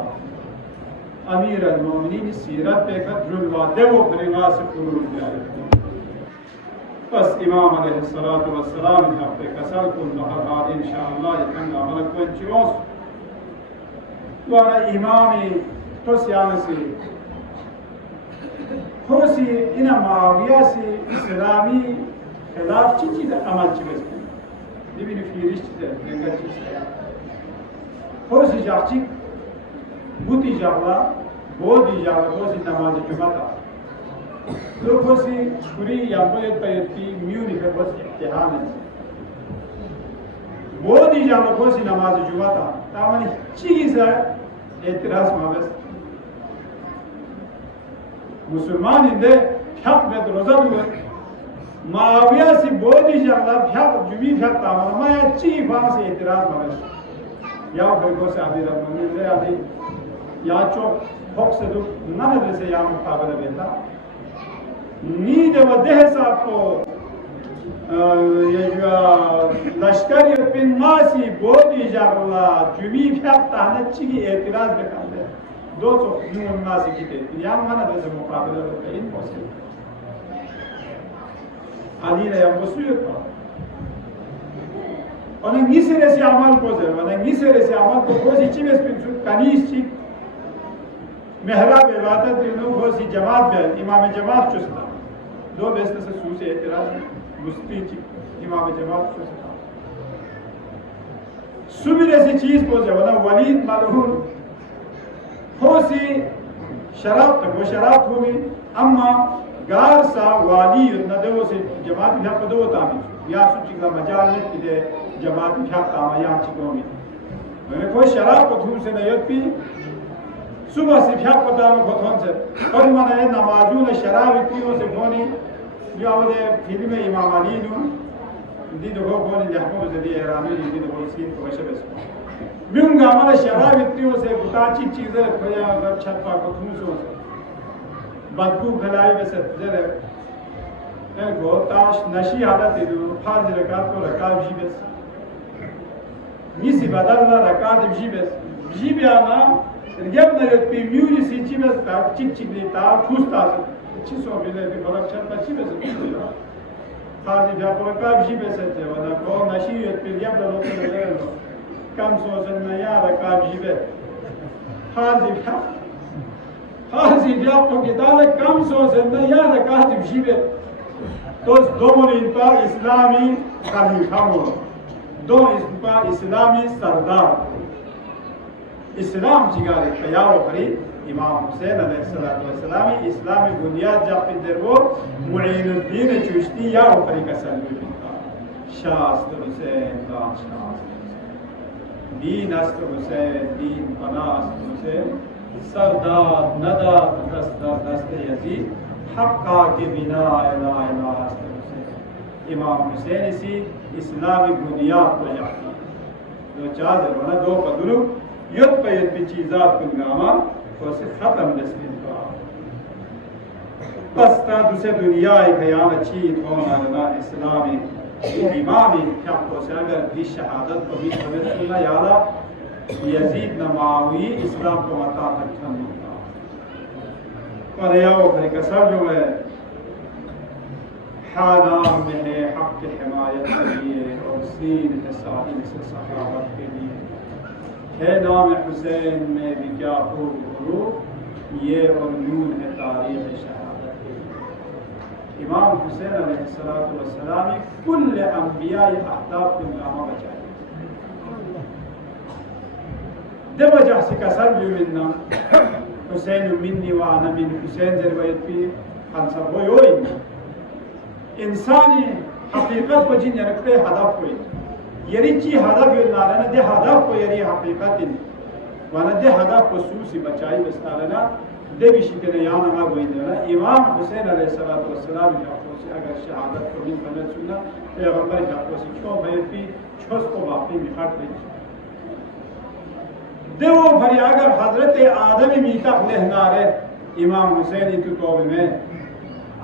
अमीर अल-मोमिनीन सीरत पे का जुलवा देवो परी गासे बुरुल पे बस इमाम अलैहिस्सलातु वस्सलाम ने अपने कसर को लहर इंशाअल्लाह यकन अमल को चियोस वाला इमाम तो सियान से होसी इन माविया से इस्लामी खिलाफ चीज़ अमल चीज़ दिवी ने फिरिश्त है गंगा चीज़ होसी जाची बुती जावला बोधी जावला होसी नमाज जुमाता लोग होसी पूरी या पैती म्यूनी पे बस इम्तिहान है बोधी जावला होसी नमाज जुमाता तामनी चीज़ है एतराज़ मावस मुसलमान इंदे फ्याक में तो रोज़ा हुए माविया से बोधी जावला फ्याक जुमी फ्याक तामन माया ची बात से एतराज़ मावस या बल्कि से आदि रमनी ले आदि या चो फोक से तो नन से या मुकाबला बेटा नींद व देह साहब को ये जो लश्करी पिन मासी बोधी जावला जुमी फ्याक ताने ची एतराज़ बेकार है दो तो यूं नाज़ी की थे या माना दे मुकाबला होता है इम्पॉसिबल अली ने हम वसूल का और निसे रे से अमल को जर वने निसे रे से अमल को कोई चीज़ में पिन कनीस ची मेहराब इबादत दिनों कोई जमात बे इमाम जमात चुस्ता दो बेस्ते से सूसे एतराज़ मुस्ती ची इमाम जमात चुस्ता सुबह से चीज़ को जर वने वलीद मलहून होसी शराब तक वो शराब होगी अम्मा गार सा वाली नदवो से जमात भी आपको दो तामी या सुची का मजाल ने किधे जमात भी आप तामा या चिकोमी मैंने कोई शराब को धूम से नहीं पी सुबह से क्या पता मैं बहुत से पर मैंने नमाजों ने शराब इतनी से कोनी जो आवले फिल्म में इमाम अली नु दी दो कोनी जहाँ से दिए रामी दी दो सीन को वैसे बस बिंगा हमारे शराब इतनी से बुताची चीजें खोया अगर छप्पा को थूसो बदबू फैलाई वैसे जरे मैं गोताश नशी हालत है जो फाज रकात को रकाब जी बस निसी बदल ना रकात जी बस जी बयाना जब न पे म्यूजिक सी जी बस ता चिक चिक लेता फूसता अच्छी सो बिले भी बड़ा छप्पा जी बस फाज जब रकाब जी बस है वना को नशी पे जब लोग ले कम सोचन में यार रकाब जीवे हाजी जापो की दाल कम सोचन में यार रकाब जीवे तो दो इनका इस्लामी खलीफा हो दो इनका इस्लामी सरदार इस्लाम जिगारे कयाव करी इमाम हुसैन अलैहिस्सलाम इस्लामी बुनियाद जापिन दरवो मुईनुद्दीन चिश्ती या करी का सल्लु शास्त्र हुसैन का शास्त्र दीन अस्त हुसैन दीन पना अस्त हुसैन सरदार नदा दस्त यजीद हक्का के बिना इला इला अस्त हुसैन इमाम हुसैन इसी इस्लामी बुनियाद को जाती दो चार जमाना दो कदरू युद्ध पे युद्ध चीज़ात कुंगामा तो से खत्म नस्ल का बस ता दूसरे दुनिया एक यान अच्छी थोड़ा ना इस्लामी इमामी क्या हो से अगर दी शहादत को भी हमें सुनना यादा यजीद नमावी इस्लाम को मता रखना होता पर याओ फिर कसर जो है हालाम में है हक की हिमायत के लिए और सीन है साहिल से सहाबत के लिए है नाम हुसैन में भी क्या खूब ये और नून है तारीख़ शहादत के लिए इमाम हुसैन अलैहिस्सलाम कुल अंबिया अहदाफ के नामा बचाए दे वजह से कसर भी मिलना हुसैन मिन्नी व अना मिन हुसैन जरवयत भी खानसा बोयोई इंसानी हकीकत को जिन रखते हदफ हुई यरी ची हदफ नारना दे हदफ को यरी हकीकत वाना दे हदफ को सूसी बचाई बस्तारना दे विशिकने याना मा गोइंदना इमाम हुसैन अलैहिस्सलाम का से अगर शहादत को दिन बनत सुना पैगंबर का को से क्यों भय भी छोस को वाकई मिखाट ले देवो भरी अगर हजरत आदम मीतक लेहनारे इमाम हुसैन की कौम में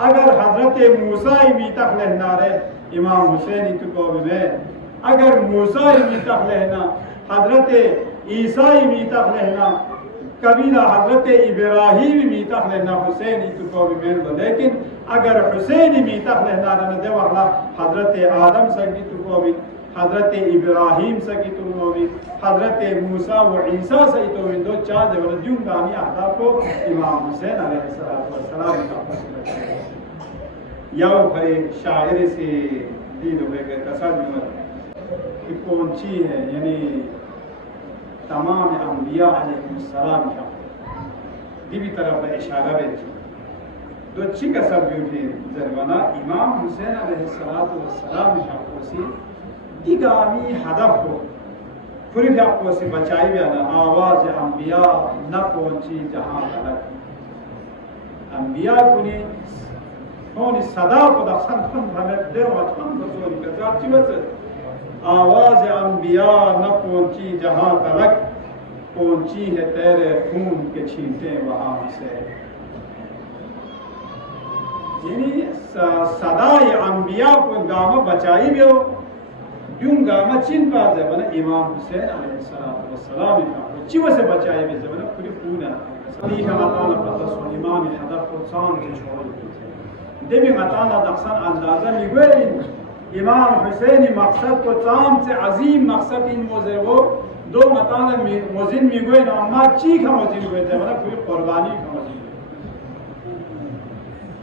अगर हजरत मूसा मीतक लेहनारे इमाम हुसैन की कौम में अगर मूसा मीतक लेहना हजरत ईसा मीतक लेहना कबीला हजरत इब्राहिम मीतक लेना हुसैन की कौम में लेकिन अगर हुसैन मीतक लेहना न देवला हजरत आदम सगी की कौम हजरत इब्राहिम सगी तो हजरत मूसा व ईसा सही तो दो चार देवल जुंगानी अहदाफ को इमाम हुसैन अलैहिस्सलाम का याव भरे शायर से दीन हो गए तसज्जुद कि कौन ची है यानी तमाम अंबिया अलैहिस्सलाम का दीवी तरफ इशारा है दो ची का सब जो भी जरवाना इमाम हुसैन अलैहिस्सलाम का कोसी दिगामी हदफ को पूरी आपको से बचाई भी ना आवाज अंबिया न पहुंची जहां तक अंबिया को ने होनी सदा को दखन खन भले देव अथम बजोरी का जाती वत आवाज अंबिया न पहुंची जहां तक पहुंची है तेरे खून के छींटे वहां से यानी सदा ये अंबिया को गाम बचाई भी हो जुंगा मचिन पाजे बना इमाम हुसैन अलैहिस्सलाम का चिव से बचाए भी जबना पूरी पूना सदी का मताना पता सो इमाम हदफ को चांद के छोड़ देवी मताना दक्षण अंदाजा मिगवे इमाम हुसैन मकसद को चांद से अजीम मकसद इन मोजे वो दो मताना मोजिन मिगवे ना अम्मा ची का मोजिन हुए जबना पूरी कुर्बानी का मोजिन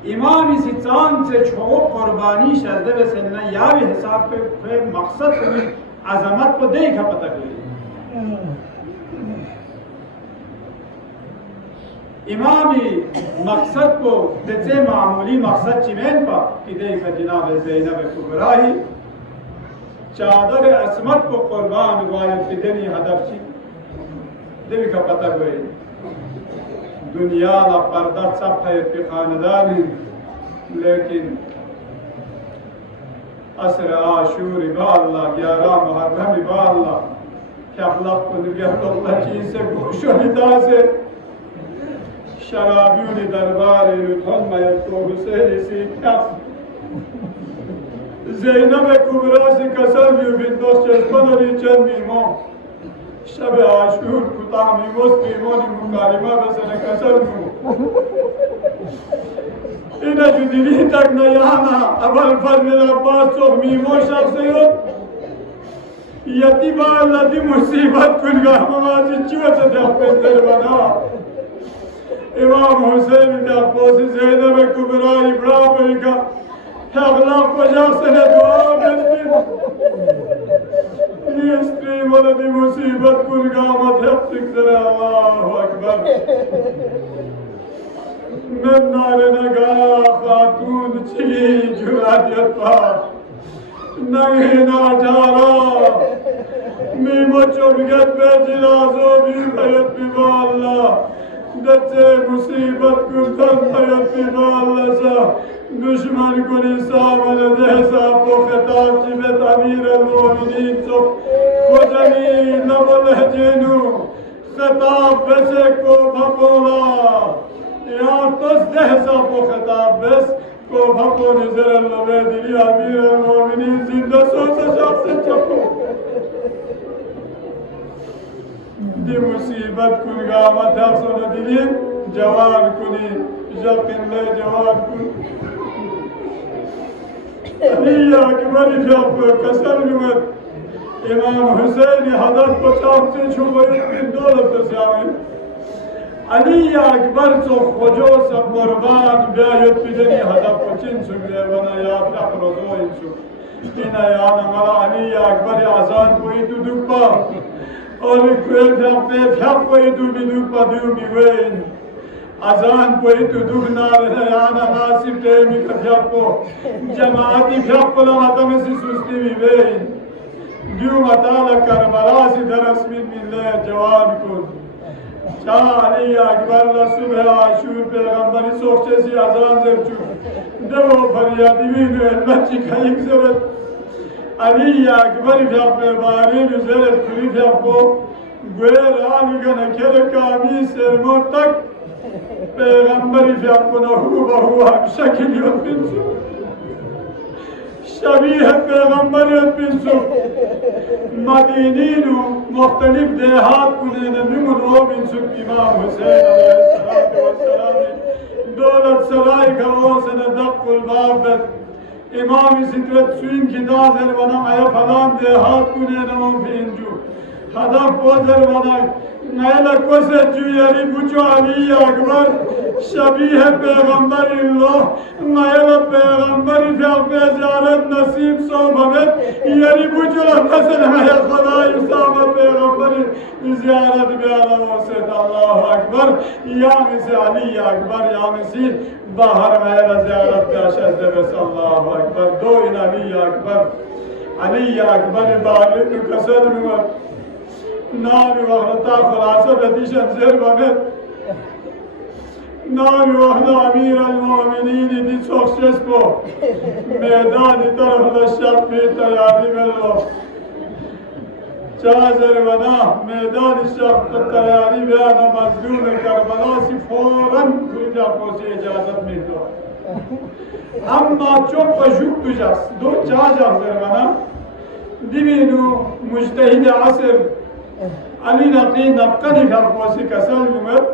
इमाम इसी चांद से छो कुर्बानी शर्दे से न या भी हिसाब पे मकसद में अजमत को देखा पता कोई इमामी मकसद को जैसे मामूली मकसद चिमेन पर कि देखा जनाब ज़ैनब कुबरा ही चादर असमत को कुर्बान वाले पिदनी हदफ ची देखा पता कोई दुनिया ला पर्दा सब है पे खानदान लेकिन असर आशूर इबाल्ला 11 मुहर्रम इबाल्ला क्या अल्लाह को निगहतुल्लाह चीज से शहीदा से शराबियों ने दरबार रुखन में तो हुसैन से क्या ज़ैनब कुबरा से कसर भी बिंदोस चस्पन चंद इमाम शब आशूर कुता मीमोस मीमोनी मुकालिमा बसन कसर नु इना जुदिली तक न याना अबल फजल अब्बास तो मीमो शख्स यो यतिबा लदी मुसीबत कुलगा मवाजी चुवत दे पेंदर बना इमाम हुसैन का पोस ज़ैनब कुबरा इब्राहिम का अगला 50 सने दुआ बेस्ती ये स्त्री वलदी मुसीबत कुलगा मत है अल्लाहु अकबर मैं नारे नगा खातून चली जुरादियत पा नगे ना ठारा मैं बच्चों बिगत पे जिलाजो भी भयत बिवा अल्लाह दच्चे मुसीबत को तन भयत बिवा अल्लाह सा दुश्मन को निसाब दे साहब को खिताब जिबत अमीर अल-मोमिनीन तो खुजनी नवल जेनु खिताब बसे को भपोला या तस दे साहब को खिताब बस को भपो नजर लवे दिली अमीर अल-मोमिनीन जिंदा सोच शख्स चपो दी मुसीबत कुल गामत हसन दिली जवान कुनी यकीन ले जवान कुल अली अकबर जब कसर में इमाम हुसैन हदफ 50 से छुपे दौलत से आए علی اکبر تو خجو سب قربان بیاید بدنی هدف و چین سو بیاید یاد رفروزو این سو این یاد مالا علی اکبر آزاد کوئی تو دوپا اور کوئی فیق کوئی تو بھی دوپا دیو میوین azan koy tu dugnar yana nasip te mi kafyapo jamaati fyappo la matame si susti mi vein diu matala karbala si daras min millah jawan ko cha ali akbar la subh ashur peygamber sohche si azan zerchu devo faryadi mi elmachi kayik zeret ali akbar fyappo bari üzeret kuri fyappo gwer ali gana kere kami sermo tak پیغمبری فیقنا هو به هو هم شکل یاد بینسو شبیه پیغمبر یاد بینسو مدینین و مختلف دیهات کنین نمون او بینسو امام حسین علیه السلام دولت سرای کروسن دق الباب امام سترت سوین کی نازر ونم ایا فلان دیهات کنین نمون بینجو هدف بوزر ونم نایلا کوسه جویاری بچو علی اکبر شبیه پیغمبر الله نایلا پیغمبری فیق زیارت نصیب صحبت یاری بچو لحسن حیا خدای صحبت پیغمبری زیارت بیانا وسط الله اکبر یامی سے علی اکبر یامی سی باہر نایلا زیارت بیاشد بس الله اکبر دو این علی اکبر بارد کسر میمد نامی وقتا خلاصه بدیشن زیر بمید نامی وقتا امیر المؤمنین دی چوخشش کو میدانی طرف لشب پی تیاری ملو چازر ونا میدانی شب تیاری بیانا مظلوم کربلا سی فوراً کجا پوسی اجازت میدو اما چوب بشوک دوشست دو چاجا زر ونا دیبینو مجتهد عصر علی نقی نقدی فرقوسی کسل نمید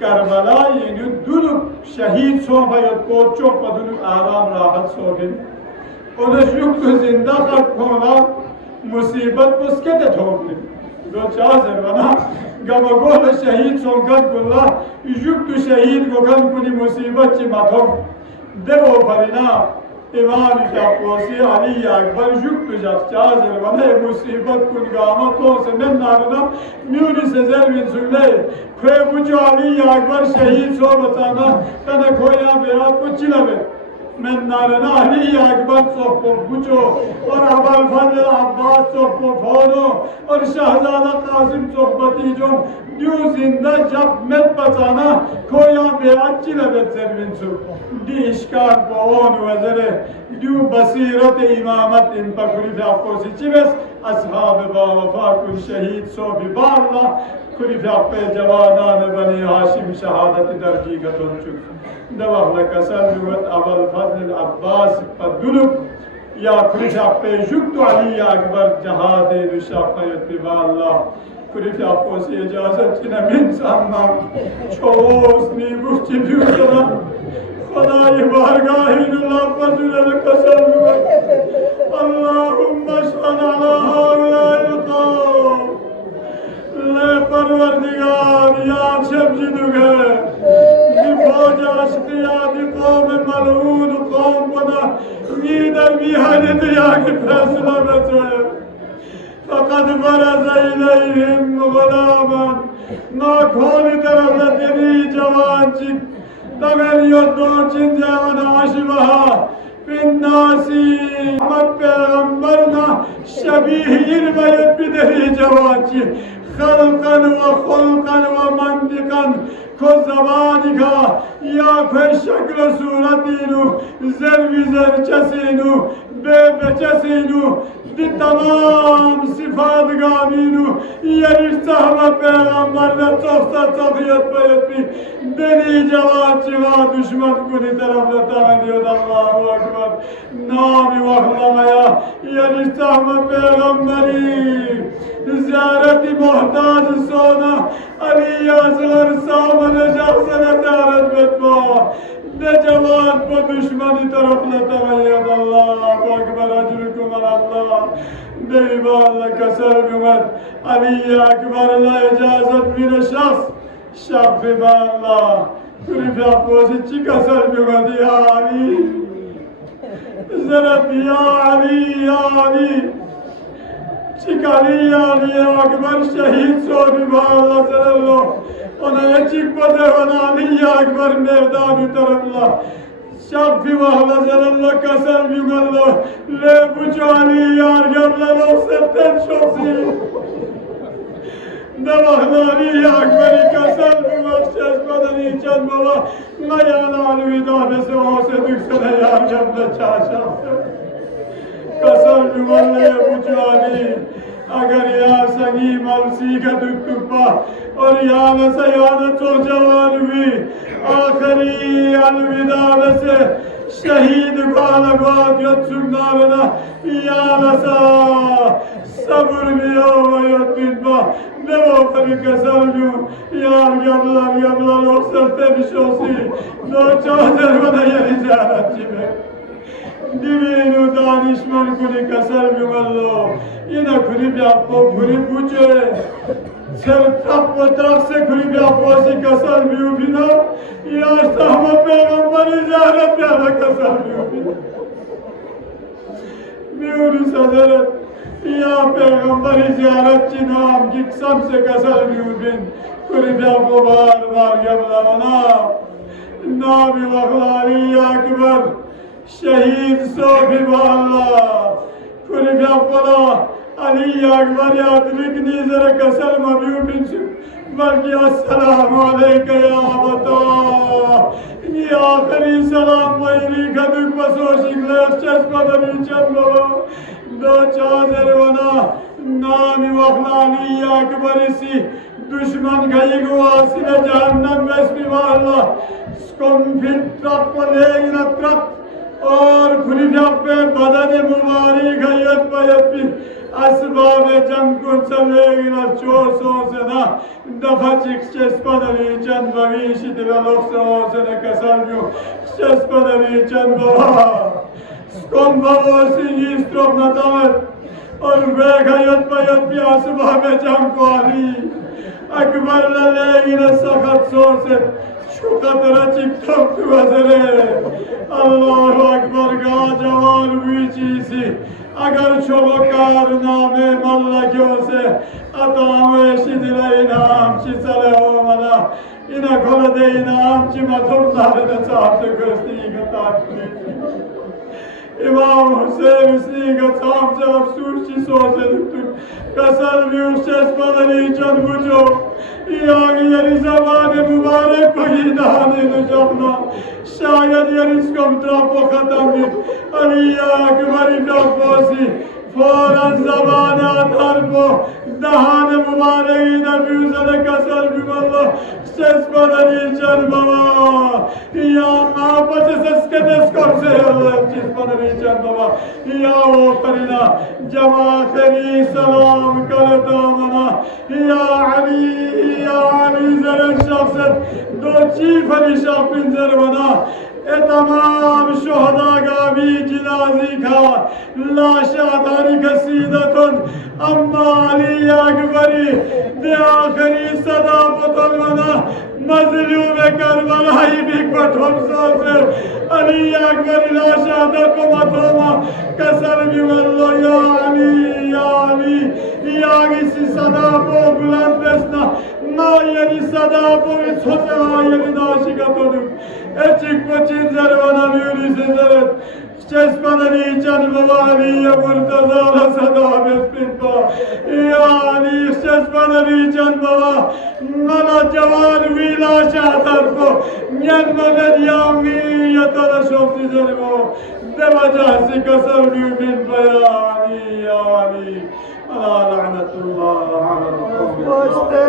کربلا یعنی دونو شهید سو باید کوچو پا دونو آرام راحت سو بین اونشوک تو زنده خلق کنه مصیبت بسکت توبلی دو چازر بنا گما گول شهید سو کن کلا یوک تو شهید کو کن کنی مصیبت چی مطلب دیو پرینا امام فرقوسی علی اکبر جوک تو جاست چازر بنا مصیبت کن گاما تو سے من نارنا میونی سے زرمین سگلے کوئی بچو علی اکبر شہید سو بتانا تنہ کویا بیاد کو چلا بے من نارنا علی اکبر صحبو بچو اور ابال فضل عباس صحبو فونو اور شہزادہ قاسم صحبتی جو دیو زندہ جب مت بتانا کویا بیاد چلا بے زرمین سو دی اشکال بوون وزره دیو بصیرت امامت ان پکری فاقوسی چی بس اصحاب با وفا کن شهید سو بی بارلا کلی فاقه جوانان بنی هاشم شهادت در حقیقتون چک دوام لکسل نوت اول فضل عباس پدلوک یا کلی فاقه جکتو علی اکبر جهاد نشاقیت بی بارلا کلی فاقوسی اجازت چنم انسان چوز نیگوش چی بیوشنا خدای بارگاهی نلاب مجلل قسم اللهم اشهد على هؤلاء القوم لے پروردگار یاد شبجدو گئے دی فوج عشقیہ دی قوم ملعون قوم بنا در بیہد دیا کی فیصلہ بچے فقد برز الیہم غلاما نا کھولی طرف لدنی جوان چک دمن یدون چین جوان عشبها بالناسی احمد پیغمبرنا شبیه این باید بدهی جوان چی خلقا و خلقا و منطقا کو زبانی کا یا کوئی شکل صورتینو زروی زر چسینو بے بچسینو دی تمام صفات گامینو یعنی صحبه پیغمبر نے چوستا چوخیت پیت پی دنی جوان چیوا دشمن کنی طرف لطانیت اللہ اکبر نامی وخلمیا یعنی صحبه پیغمبری زیارتی محتاج سونا علی اصغر سامن شخص زیارت بتما دے جوان پا دشمنی طرف لطانیت اللہ اکبر اجرکم اللہ دیوان لکسر گمت علی اکبر اللہ اجازت من شخص شاب بالله كل في أبوسي تكسر بغدي يا علي زرت يا علي يا علي شكالي يا علي أكبر شهيد صوبي بالله زر الله أنا يجيك بده وانا علي أكبر ميدان طرف الله شاب في وهلا زر الله كسر بغدي ليه بجوالي يار قبل لو سرتن شوسي نبهنانی اکبری کسل بمخشش بدنی چند بابا میان الویدا بس واسه دکسنه یار جمده چاشم کسل بمله بجوانی اگر یا سنگی ملسی کا دکتبا اور یا نسیان تو جوان ہوئی آخری الویدا بس شهید بالغات يتسنارنا يا نسا صبر بيا ويتبين با نو فريق سلميو يا يبلا لوكسر تنشوسي نو چادر ودا يرجعنا جيبه دينو دانشمن كوني كسلميو الله ينا كوني بيابو كوني بوچه سر تپ و درخت سے کھلی بھی آپوسی کسل بیو بینا یا صحبت پیغمبری زیارت پیانا کسل بیو بینا میوری صدرت یا پیغمبری زیارت چی نام کی قسم سے کسل بیو بین کھلی بھی آپو بار بار یبلاونا نامی وخلالی اکبر شہید صوفی باللہ کھلی بھی آپولا علی اکبر یادرکنی ذرا کسر مبیو بنشو بلکہ السلام علیکہ یا عبتا یہ آخری سلام ویری خدوک بسوشی گلیش چشم دمی چند بابا دو چادر ونا نامی وخلانی اکبر سی دشمن گئی گواسی جہنم بسمی واللہ سکم پھر ترک کو لے گنا ترک اور کھلی جب پہ بدن مبارک حیت بیت بھی اسباب جنگ کو چلے گنا چور سو سے نا دفع چکس چس پدری چند بویشی دیو لوک سو سے نکسل بیو چس پدری چند بوا سکم بواسی نیستروک ندامت اور بیگ حیت بیت بھی اسباب جنگ کو آلی اکبر للے گنا سخت سو سے شکت رچک تب تو ازرے اللہ اکبر کا جوان ہوئی چیزی اگر چلو کارنامه ملکیو سے اتاموشی دل اینام چی سله ہو منا اینا کل دے اینام چی مطور دارد چاپ سے گستی کا تاکلی امام حسین اسی کا چاپ سے افسوس چی سوچے دکتر کسل بیوش چس پدری چند بجو یاگی یری زبان مبارک کو ہی دہانی نو جبنا شاید یری سکم تراپو ختم بھی علی اکبری ڈاکوسی فوراً زبان آدھار کو دہان مبارکی در بیوزد کسل بیم اللہ چس پدری چند بابا یا آپا چس کدس کم سے اللہ چس پدری چند بابا یا وہ کرینا جب آخری سلام کرتا منا یا علی زر شخصت دو چیف علی شخص پنزر بنا تمام شهدا گاوی جنازی کا لاشا داری کسیدتن اما علی اکبری بی آخری صدا بطلنا مظلوم کربلائی بھی کٹھم سوزے علی اکبری لاشا در کو مطلوما کسر بھی واللہ یا علی کسی صدا کو بلند بسنا ما یعنی صدا کو چھوٹے آئینی ناشی کا تنو اچھک پچین زروانا میوری سے زرد چشمانی چند بوانی یا مرتضال صدا بسپن با یا علی چشمانی چند بوا منا جوان ویلا شاہدر کو نین ممد یامی یا تر شوقی زرگو دو جہسی کسر بیومین بیا علی یا علی لعنت اللہ لعنت اللہ